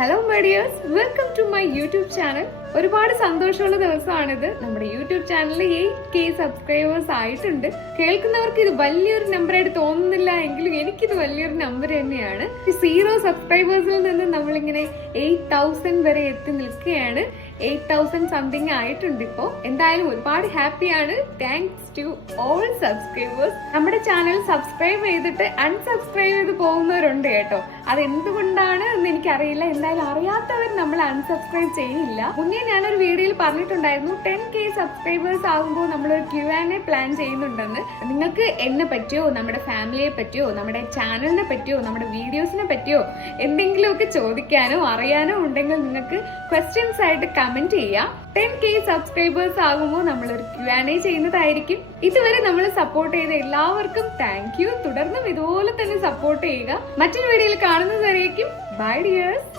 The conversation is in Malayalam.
Hello my dears, welcome to my YouTube channel. ഒരുപാട് സന്തോഷമുള്ള ദിവസമാണിത്. നമ്മുടെ യൂട്യൂബ് ചാനലിൽ 8K സബ്സ്ക്രൈബേഴ്സ് ആയിട്ടുണ്ട്. കേൾക്കുന്നവർക്ക് ഇത് വലിയൊരു നമ്പറായിട്ട് തോന്നുന്നില്ല എങ്കിലും എനിക്കിത് വലിയൊരു നമ്പർ തന്നെയാണ്. 0 സബ്സ്ക്രൈബേഴ്സിൽ നിന്ന് നമ്മളിങ്ങനെ 8000 വരെ എത്തി നിൽക്കുകയാണ്. 8000 സംതിങ് ആയിട്ടുണ്ട് ഇപ്പോ. എന്തായാലും ഒരുപാട് ഹാപ്പിയാണ്. Thanks to all subscribers. നമ്മുടെ ചാനൽ സബ്സ്ക്രൈബ് ചെയ്തിട്ട് അൺസബ്സ്ക്രൈബ് ചെയ്ത് പോകുന്നവരുണ്ട് കേട്ടോ. അതെന്തുകൊണ്ടാണ് എന്ന് എനിക്കറിയില്ല. എന്തായാലും അറിയാത്തവർ നമ്മൾ അൺസബ്സ്ക്രൈബ് ചെയ്യില്ല. മുന്നേ ഞാനൊരു വീഡിയോയിൽ പറഞ്ഞിട്ടുണ്ടായിരുന്നു 10K സബ്സ്ക്രൈബേഴ്സ് ആകുമ്പോൾ നമ്മളൊരു Q&A പ്ലാൻ ചെയ്യുന്നുണ്ടെന്ന്. നിങ്ങൾക്ക് എന്നെ പറ്റിയോ, നമ്മുടെ ഫാമിലിയെ പറ്റിയോ, നമ്മുടെ ചാനലിനെ പറ്റിയോ, നമ്മുടെ വീഡിയോസിനെ പറ്റിയോ എന്തെങ്കിലുമൊക്കെ ചോദിക്കാനോ അറിയാനോ ഉണ്ടെങ്കിൽ നിങ്ങൾക്ക് ക്വസ്റ്റ്യൻസ് ആയിട്ട് കമന്റ് ചെയ്യാം. 10K സബ്സ്ക്രൈബേഴ്സ് ആകുമ്പോൾ നമ്മളൊരു Q&A ചെയ്യുന്നതായിരിക്കും. ഇതുവരെ നമ്മൾ സപ്പോർട്ട് ചെയ്ത എല്ലാവർക്കും താങ്ക് യു. തുടർന്നും ഇതുപോലെ തന്നെ സപ്പോർട്ട് ചെയ്യുക. മറ്റൊരു വീഡിയോയിൽ കാണുന്നതായിരിക്കും. By dears.